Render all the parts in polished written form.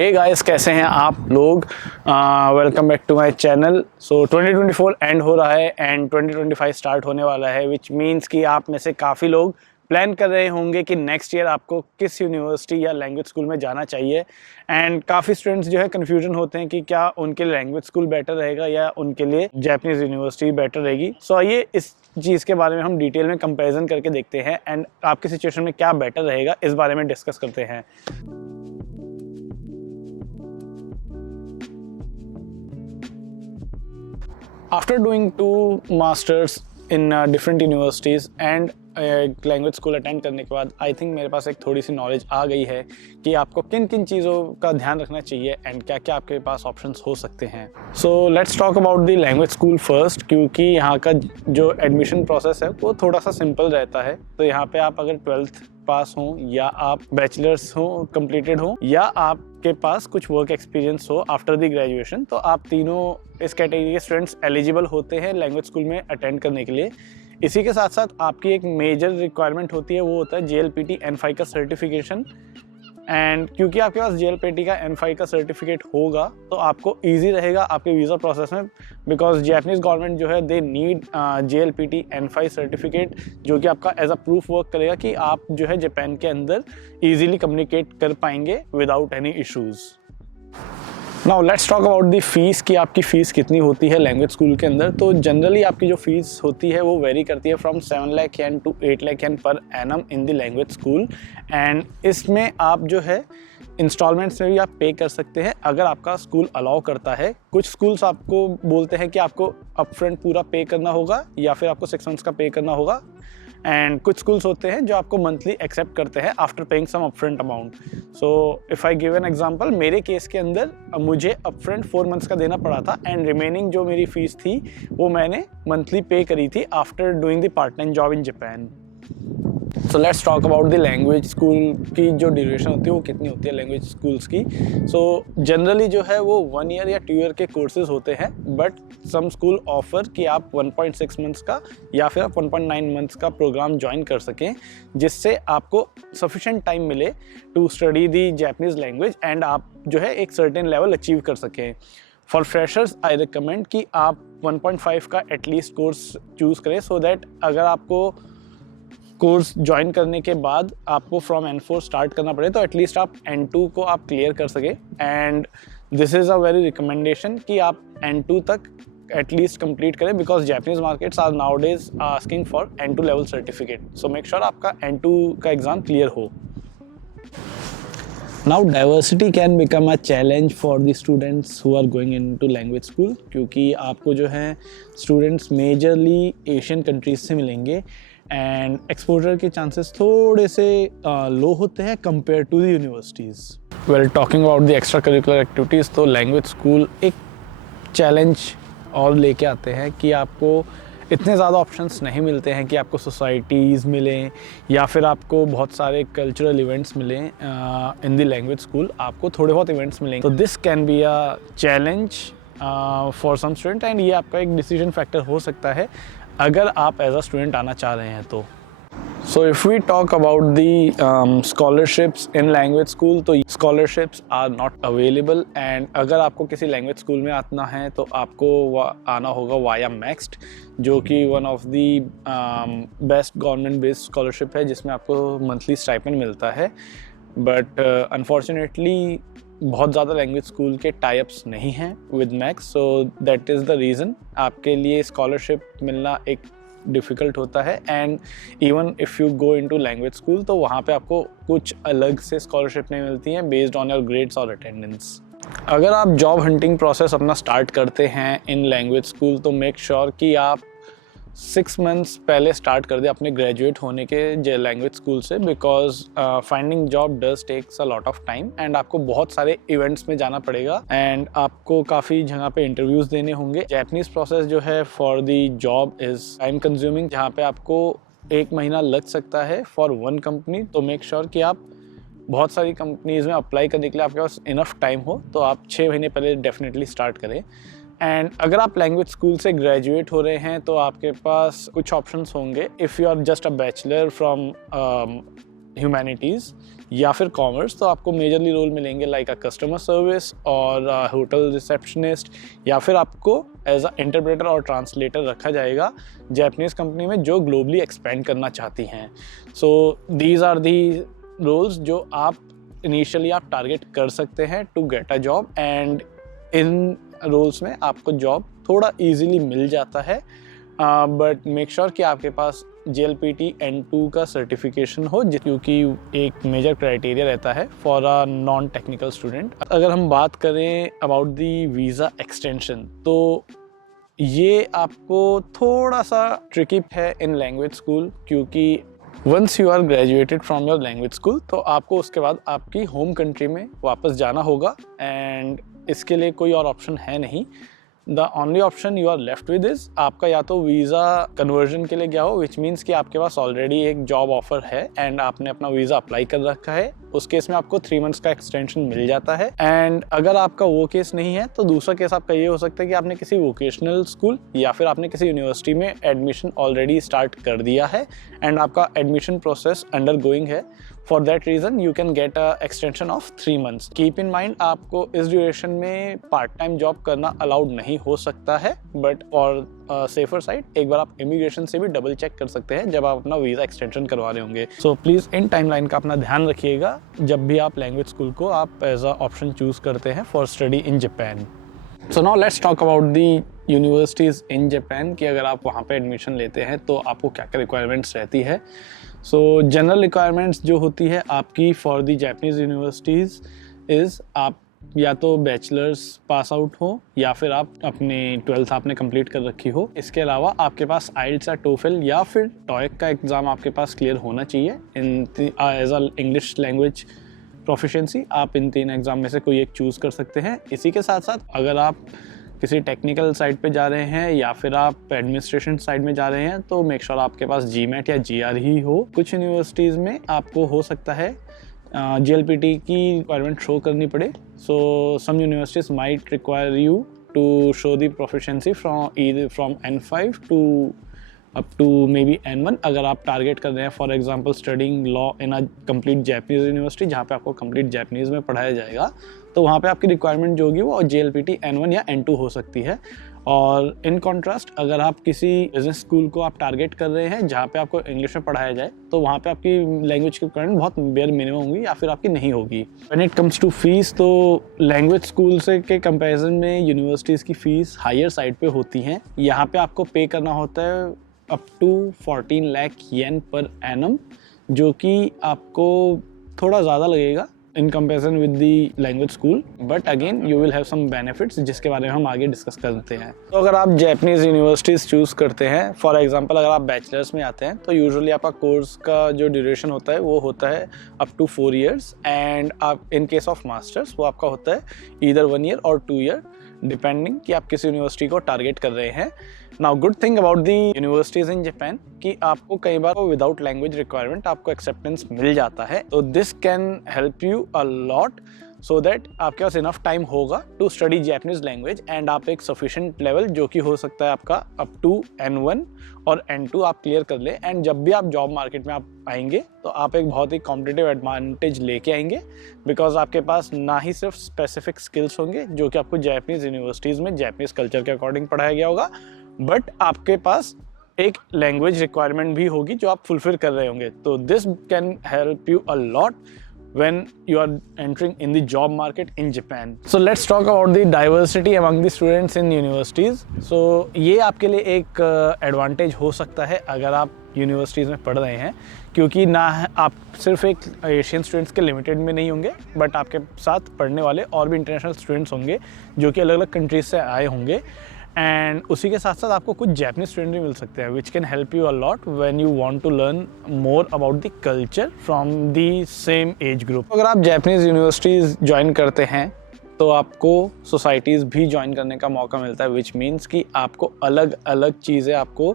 Hey guys, कैसे हैं आप लोग। Welcome back to my channel. So 2024 end हो रहा है एंड 2025 स्टार्ट होने वाला है, विच मीन्स कि आप में से काफ़ी लोग प्लान कर रहे होंगे कि नेक्स्ट ईयर आपको किस यूनिवर्सिटी या लैंग्वेज स्कूल में जाना चाहिए। एंड काफ़ी स्टूडेंट्स जो है कन्फ्यूजन होते हैं कि क्या उनके लैंग्वेज स्कूल बेटर रहेगा या उनके लिए जापानीज़ यूनिवर्सिटी बेटर रहेगी। सो आइए इस चीज़ के बारे में हम डिटेल में कंपैरिजन करके देखते हैं एंड आपकी सिचुएशन में क्या बेटर रहेगा इस बारे में डिस्कस करते हैं। After doing 2 masters in different universities and language school attend करने के बाद आई थिंक मेरे पास एक थोड़ी सी नॉलेज आ गई है कि आपको किन किन चीज़ों का ध्यान रखना चाहिए एंड क्या क्या आपके पास ऑप्शंस हो सकते हैं। So let's talk about the language school first, क्योंकि यहाँ का जो एडमिशन प्रोसेस है वो थोड़ा सा सिंपल रहता है। तो यहाँ पे आप अगर 12th पास हो या आप बैचलर्स हो कंप्लीटेड हो या आपके पास कुछ वर्क एक्सपीरियंस हो आफ्टर द ग्रेजुएशन, तो आप तीनों इस कैटेगरी के स्टूडेंट्स एलिजिबल होते हैं लैंग्वेज स्कूल में अटेंड करने के लिए। इसी के साथ साथ आपकी एक मेजर रिक्वायरमेंट होती है, वो होता है JLPT N5 का सर्टिफिकेशन। एंड क्योंकि आपके पास JLPT का N5 का सर्टिफिकेट होगा तो आपको इजी रहेगा आपके वीज़ा प्रोसेस में, बिकॉज जापानीज़ गवर्नमेंट जो है they need JLPT N5 certificate, जो कि आपका एज अ प्रूफ वर्क करेगा कि आप जो है जापान के अंदर ईजिली कम्युनिकेट कर पाएंगे without any issues. Now let's talk about the fees कि आपकी फ़ीस कितनी होती है लैंग्वेज स्कूल के अंदर। तो जनरली आपकी जो फीस होती है वो वेरी करती है from 7 lakh yen to 8 lakh yen per annum in the language school. And इसमें आप जो है इंस्टॉलमेंट्स में भी आप पे कर सकते हैं अगर आपका स्कूल अलाउ करता है। कुछ स्कूल्स आपको बोलते हैं कि आपको अपफ्रंट पूरा पे करना होगा या फिर आपको 6 मंथ्स का पे करना होगा, एंड कुछ स्कूल्स होते हैं जो आपको मंथली एक्सेप्ट करते हैं after paying some upfront amount. So if I give an example, मेरे केस के अंदर मुझे अपफ्रंट 4 मंथ्स का देना पड़ा था एंड रिमेनिंग जो मेरी फीस थी वो मैंने मंथली पे करी थी after doing the part time job in Japan. So let's talk about the language school की जो ड्यूरेशन होती है वो कितनी होती है लैंग्वेज स्कूल्स की। सो जनरली जो है वो 1 ईयर या 2 ईयर के कोर्सेज होते हैं, बट सम स्कूल ऑफर कि आप 1.6 मंथ्स का या फिर आप 1.9 मंथ्स का प्रोग्राम ज्वाइन कर सकें, जिससे आपको सफिशेंट टाइम मिले to study the Japanese language and आप जो है एक सर्टेन लेवल अचीव कर सकें। फॉर फ्रेशर्स आई रिकमेंड कि आप 1.5 का एटलीस्ट कोर्स चूज़ करें, सो दैट अगर आपको कोर्स ज्वाइन करने के बाद आपको फ्रॉम N4 स्टार्ट करना पड़े तो एटलीस्ट आप N2 को आप क्लियर कर सके। And this is a very recommendation कि आप N2 तक एटलीस्ट कंप्लीट करें, because Japanese markets are nowadays asking for N2 level certificate. So make sure आपका N2 का एग्ज़ाम क्लियर हो। Now diversity can become a challenge for the students who are going into language school, क्योंकि आपको जो है students majorly Asian countries से मिलेंगे and exposure के चांसेस थोड़े से लो होते हैं compare to the universities. Well, talking about the extra curricular activities, तो लैंग्वेज स्कूल एक चैलेंज और लेके आते हैं कि आपको इतने ज़्यादा ऑप्शंस नहीं मिलते हैं कि आपको सोसाइटीज़ मिलें या फिर आपको बहुत सारे कल्चरल इवेंट्स मिलें इन द लैंग्वेज स्कूल। आपको थोड़े बहुत इवेंट्स मिलेंगे, तो this can be a challenge for some student and ये आपका एक डिसीजन फैक्टर हो सकता है अगर आप एज अ स्टूडेंट आना चाह रहे हैं तो। So if we talk about the scholarships in language school, तो scholarships are not available and अगर आपको किसी लैंग्वेज स्कूल में आना है तो आपको आना होगा वाया मैक्स्ड, जो कि one of the best government based scholarship है जिसमें आपको मंथली स्टाइपेंड मिलता है। बट अनफॉर्चुनेटली बहुत ज़्यादा लैंग्वेज स्कूल के टाइप्स नहीं हैं with max, so that is the reason आपके लिए स्कॉलरशिप मिलना एक डिफ़िकल्ट होता है। And even if you go into language school तो वहाँ पे आपको कुछ अलग से स्कॉलरशिप नहीं मिलती हैं बेस्ड ऑन योर ग्रेड्स और अटेंडेंस। अगर आप जॉब हंटिंग प्रोसेस अपना स्टार्ट करते हैं इन लैंग्वेज स्कूल तो मेक श्योर कि आप 6 मंथ्स पहले स्टार्ट कर दे अपने ग्रेजुएट होने के लैंग्वेज स्कूल से, because finding job does takes a lot of time and आपको बहुत सारे इवेंट्स में जाना पड़ेगा एंड आपको काफ़ी जगह पे इंटरव्यूज़ देने होंगे। जापानीज़ प्रोसेस जो है for the job is time consuming, जहाँ पे आपको 1 महीना लग सकता है फॉर 1 कंपनी। तो मेक श्योर कि आप बहुत सारी कंपनीज़ में अप्लाई करने के लिए आपके पास इनफ टाइम हो, तो आप 6 महीने पहले डेफिनेटली स्टार्ट करें। एंड अगर आप लैंग्वेज स्कूल से ग्रेजुएट हो रहे हैं तो आपके पास कुछ ऑप्शंस होंगे। If you are just a bachelor from humanities या फिर कॉमर्स, तो आपको मेजरली रोल मिलेंगे लाइक अ कस्टमर सर्विस और होटल रिसेप्शनिस्ट, या फिर आपको एज अ इंटरप्रेटर और ट्रांसलेटर रखा जाएगा जैपनीज़ कंपनी में जो ग्लोबली एक्सपेंड करना चाहती हैं। So these are the roles जो आप इनिशियली आप टारगेट कर सकते हैं to get a job, and in roles में आपको जॉब थोड़ा इजीली मिल जाता है, बट मेक श्योर कि आपके पास JLPT N2 का सर्टिफिकेशन हो, क्योंकि एक मेजर क्राइटेरिया रहता है for a non technical student. अगर हम बात करें अबाउट दी वीज़ा एक्सटेंशन, तो ये आपको थोड़ा सा ट्रिकी है इन लैंग्वेज स्कूल, क्योंकि once you are graduated from your language school तो आपको उसके बाद आपकी होम कंट्री में वापस जाना होगा, एंड इसके लिए कोई और ऑप्शन है नहीं। The only option you are left with is आपका या तो वीज़ा कन्वर्जन के लिए गया हो, विच मीन्स कि आपके पास ऑलरेडी एक जॉब ऑफर है एंड आपने अपना वीज़ा अप्लाई कर रखा है, उस केस में आपको 3 मंथ्स का एक्सटेंशन मिल जाता है। एंड अगर आपका वो केस नहीं है तो दूसरा केस आपका ये हो सकता है कि आपने किसी वोकेशनल स्कूल या फिर आपने किसी यूनिवर्सिटी में एडमिशन ऑलरेडी स्टार्ट कर दिया है एंड आपका एडमिशन प्रोसेस अंडर गोइंग है। For that reason you can get a extension of 3 months. Keep in mind आपको इस ड्यूरेशन में पार्ट टाइम जॉब करना अलाउड नहीं हो सकता है, बट और सेफर साइड एक बार आप इमिग्रेशन से भी डबल चेक कर सकते हैं जब आप अपना वीज़ा एक्सटेंशन करवा रहे होंगे। सो प्लीज़ इन टाइमलाइन का अपना ध्यान रखिएगा जब भी आप लैंग्वेज स्कूल को आप एज अ ऑप्शन चूज़ करते हैं for study in Japan. So now let's talk about the universities in Japan कि अगर आप वहाँ पे एडमिशन लेते हैं तो आपको क्या क्या रिक्वायरमेंट्स रहती है। सो जनरल रिक्वायरमेंट्स जो होती है आपकी for the Japanese universities is आप या तो बैचलर्स पास आउट हो या फिर आप अपने 12th आपने कंप्लीट कर रखी हो। इसके अलावा आपके पास आइल्स या टोफेल या फिर टॉइक का एग्ज़ाम आपके पास क्लियर होना चाहिए in as a English language proficiency. आप इन 3 एग्ज़ाम में से कोई एक चूज़ कर सकते हैं। इसी के साथ साथ अगर आप किसी टेक्निकल साइड पे जा रहे हैं या फिर आप एडमिनिस्ट्रेशन साइड में जा रहे हैं तो मेक श्योर आपके पास GMAT या GR ही हो। कुछ यूनिवर्सिटीज़ में आपको हो सकता है JLPT की रिक्वायरमेंट शो करनी पड़े। So some universities might require you to show the proficiency from N5 to up to maybe N1 अगर आप टारगेट कर रहे हैं for example studying law in a complete Japanese university जहाँ पे आपको कंप्लीट जापानीज़ में पढ़ाया जाएगा, तो वहाँ पे आपकी रिक्वायरमेंट जो होगी वो JLPT N1 या N2 हो सकती है। और इन कॉन्ट्रास्ट अगर आप किसी बिजनेस स्कूल को आप टारगेट कर रहे हैं जहाँ पे आपको इंग्लिश में पढ़ाया जाए तो वहाँ पे आपकी लैंग्वेज की रिक्वायरमेंट बहुत बेयर मिनिमम होगी या फिर आपकी नहीं होगी। When it comes to fees तो लैंग्वेज स्कूल से के कंपैरिजन में यूनिवर्सिटीज़ की फ़ीस हायर साइड पे होती हैं। यहाँ पे आपको पे करना होता है up to 14 lakh yen per annum, जो कि आपको थोड़ा ज़्यादा लगेगा in comparison with the language school, but again you will have some benefits जिसके बारे में हम आगे डिस्कस करते हैं। तो अगर आप जापानीज़ यूनिवर्सिटीज़ चूज़ करते हैं, फॉर एग्जांपल अगर आप बैचलर्स में आते हैं तो यूजुअली आपका कोर्स का जो ड्यूरेशन होता है वो होता है अप टू 4 years, एंड आप इन केस ऑफ मास्टर्स वो आपका होता है ईदर 1 year और 2 year डिपेंडिंग कि आप किस यूनिवर्सिटी को टारगेट कर रहे हैं। Now good thing about the universities in Japan कि आपको कई बार विदाउट लैंग्वेज रिक्वायरमेंट आपको एक्सेप्टेंस मिल जाता है, तो this can help you a lot so that आपके पास इनफ टाइम होगा to study Japanese language and आप एक सफिशिएंट लेवल जो कि हो सकता है आपका अप टू N1 और N2 आप क्लियर कर ले, एंड जब भी आप जॉब मार्केट में आप आएंगे तो आप एक बहुत ही कॉम्पिटिटिव एडवांटेज लेके आएंगे, बिकॉज आपके पास ना ही सिर्फ स्पेसिफिक स्किल्स होंगे जो कि आपको जापानीज़ यूनिवर्सिटीज़ में जापानीज़ कल्चर के अकॉर्डिंग पढ़ाया गया होगा, बट आपके पास एक लैंग्वेज रिक्वायरमेंट भी होगी जो आप फुलफिल कर रहे होंगे। तो this can help you a lot when you are entering in the job market in Japan. So let's talk about the diversity among the students in universities. So ये आपके लिए एक एडवांटेज हो सकता है अगर आप यूनिवर्सिटीज़ में पढ़ रहे हैं, क्योंकि ना आप सिर्फ एक एशियन स्टूडेंट्स के लिमिटेड में नहीं होंगे, बट आपके साथ पढ़ने वाले और भी इंटरनेशनल स्टूडेंट्स होंगे जो कि अलग अलग कंट्रीज से आए होंगे, एंड उसी के साथ साथ आपको कुछ जापानीज स्टूडेंट भी मिल सकते हैं which can help you a lot when you want to learn more about the culture from the same age group. अगर आप जापानीज़ यूनिवर्सिटीज़ ज्वाइन करते हैं तो आपको सोसाइटीज़ भी ज्वाइन करने का मौका मिलता है, विच मीन्स कि आपको अलग अलग चीज़ें आपको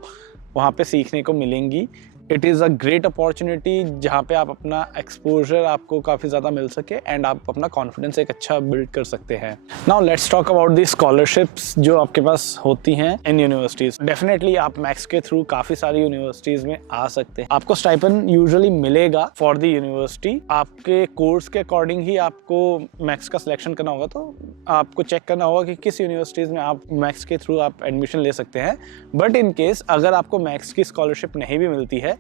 वहाँ पे सीखने को मिलेंगी it is a great opportunity जहाँ पे आप अपना एक्सपोजर आपको काफ़ी ज़्यादा मिल सके एंड आप अपना कॉन्फिडेंस एक अच्छा बिल्ड कर सकते हैं। Now let's talk about the scholarships जो आपके पास होती हैं इन यूनिवर्सिटीज़। डेफिनेटली आप मैक्स के थ्रू काफ़ी सारी यूनिवर्सिटीज़ में आ सकते हैं। आपको स्टाइपेंड यूजुअली मिलेगा फॉर द यूनिवर्सिटी। आपके कोर्स के अकॉर्डिंग ही आपको मैक्स का सिलेक्शन करना होगा, तो आपको चेक करना होगा कि किस यूनिवर्सिटीज़ में आप मैक्स के थ्रू आप एडमिशन ले सकते हैं। बट इन केस अगर आपको मैक्स की स्कॉलरशिप नहीं भी मिलती है,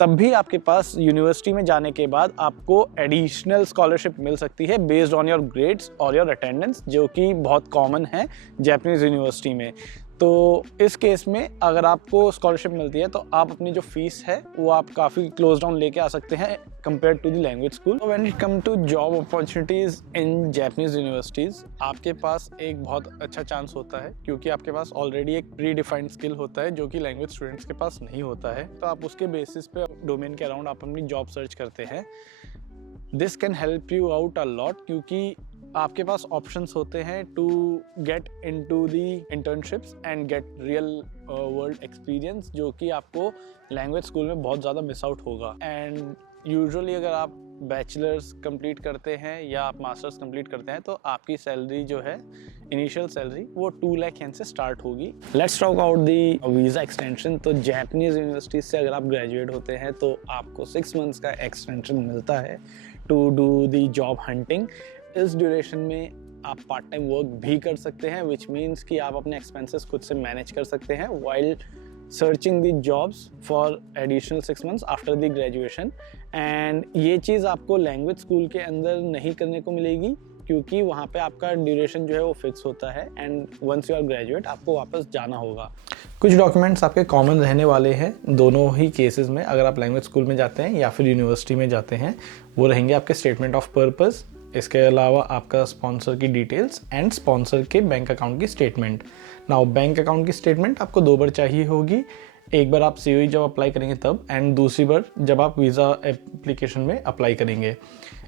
तब भी आपके पास यूनिवर्सिटी में जाने के बाद आपको एडिशनल स्कॉलरशिप मिल सकती है बेस्ड ऑन योर ग्रेड्स और योर अटेंडेंस, जो कि बहुत कॉमन है जापानीज़ यूनिवर्सिटी में। तो इस केस में अगर आपको स्कॉलरशिप मिलती है तो आप अपनी जो फीस है वो आप काफ़ी क्लोज डाउन लेके आ सकते हैं compare to the language school. When it come to job opportunities in Japanese universities, आपके पास एक बहुत अच्छा चांस होता है क्योंकि आपके पास ऑलरेडी एक प्री डिफाइंड स्किल होता है जो कि लैंग्वेज स्टूडेंट्स के पास नहीं होता है। तो आप उसके बेसिस पे डोमेन के अराउंड आप अपनी जॉब सर्च करते हैं। This can help you out a lot क्योंकि आपके पास ऑप्शंस होते हैं to get into the internships and get real world experience, जो कि आपको लैंग्वेज स्कूल में बहुत ज़्यादा मिस आउट होगा। एंड यूजुअली अगर आप बैचलर्स कंप्लीट करते हैं या आप मास्टर्स कंप्लीट करते हैं तो आपकी सैलरी जो है, इनिशियल सैलरी, वो 2 लाख येन से स्टार्ट होगी। Let's talk about the visa extension. तो जापानीज़ यूनिवर्सिटीज़ से अगर आप ग्रेजुएट होते हैं तो आपको 6 मंथ्स का एक्सटेंशन मिलता है to do the job hunting. इस ड्यूरेशन में आप पार्ट टाइम वर्क भी कर सकते हैं, विच मीन्स कि आप अपने एक्सपेंसेस खुद से मैनेज कर सकते हैं while searching the jobs for additional 6 months after the graduation. And ये चीज़ आपको लैंग्वेज स्कूल के अंदर नहीं करने को मिलेगी क्योंकि वहाँ पे आपका ड्यूरेशन जो है वो फिक्स होता है and once you are graduate आपको वापस जाना होगा। कुछ डॉक्यूमेंट्स आपके कॉमन रहने वाले हैं दोनों ही केसेस में, अगर आप लैंग्वेज स्कूल में जाते हैं या फिर यूनिवर्सिटी में जाते हैं। वो रहेंगे आपके स्टेटमेंट ऑफ पर्पस, इसके अलावा आपका स्पॉन्सर की डिटेल्स एंड स्पॉन्सर के बैंक अकाउंट की स्टेटमेंट। नाउ बैंक अकाउंट की स्टेटमेंट आपको 2 बार चाहिए होगी, एक बार आप COE जब अप्लाई करेंगे तब, एंड दूसरी बार जब आप वीज़ा एप्लीकेशन में अप्लाई करेंगे।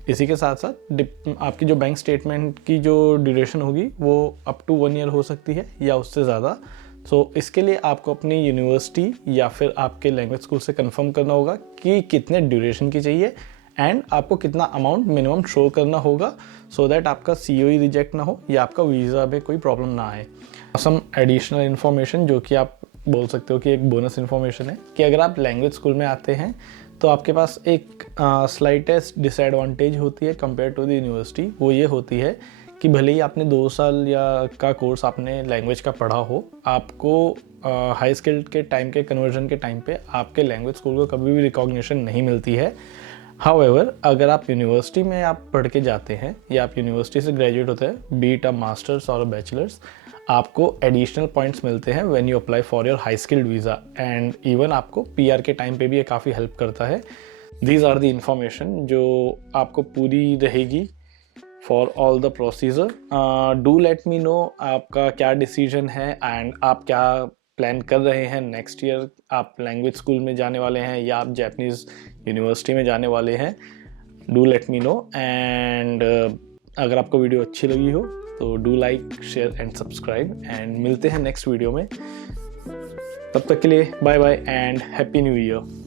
इसी के साथ साथ आपकी जो बैंक स्टेटमेंट की जो ड्यूरेशन होगी वो अप टू 1 ईयर हो सकती है या उससे ज़्यादा। सो इसके लिए आपको अपनी यूनिवर्सिटी या फिर आपके लैंग्वेज स्कूल से कंफर्म करना होगा कि कितने ड्यूरेशन की चाहिए एंड आपको कितना अमाउंट मिनिमम शो करना होगा सो दैट आपका COE रिजेक्ट ना हो या आपका वीज़ा में कोई प्रॉब्लम ना आए। सम एडिशनल इन्फॉर्मेशन जो कि आप बोल सकते हो कि एक बोनस इन्फॉर्मेशन है कि अगर आप लैंग्वेज स्कूल में आते हैं तो आपके पास एक स्लाइटेस्ट डिसएडवांटेज होती है कंपेयर टू द यूनिवर्सिटी। वो ये होती है कि भले ही आपने 2 साल या का कोर्स आपने लैंग्वेज का पढ़ा हो, आपको हाई स्किल्ड के टाइम के कन्वर्जन के टाइम पे आपके लैंग्वेज स्कूल को कभी भी रिकॉग्निशन नहीं मिलती है। हाउएवर अगर आप यूनिवर्सिटी में आप पढ़ के जाते हैं या आप यूनिवर्सिटी से ग्रेजुएट होते हैं, बी इट अ मास्टर्स और बैचलर्स, आपको एडिशनल पॉइंट्स मिलते हैं when you apply for your high skilled visa and even आपको PR के टाइम पे भी ये काफ़ी हेल्प करता है। दीज आर द इंफॉर्मेशन जो आपको पूरी रहेगी for all the procedure. Do let me no आपका क्या डिसीजन है एंड आप क्या प्लान कर रहे हैं नेक्स्ट ईयर। आप लैंग्वेज स्कूल में जाने वाले हैं या आप जापानीज़ यूनिवर्सिटी में जाने वाले हैं, do let me know. And अगर आपको वीडियो अच्छी लगी हो तो do like, share and subscribe and मिलते हैं नेक्स्ट वीडियो में। तब तक के लिए bye bye and happy new year.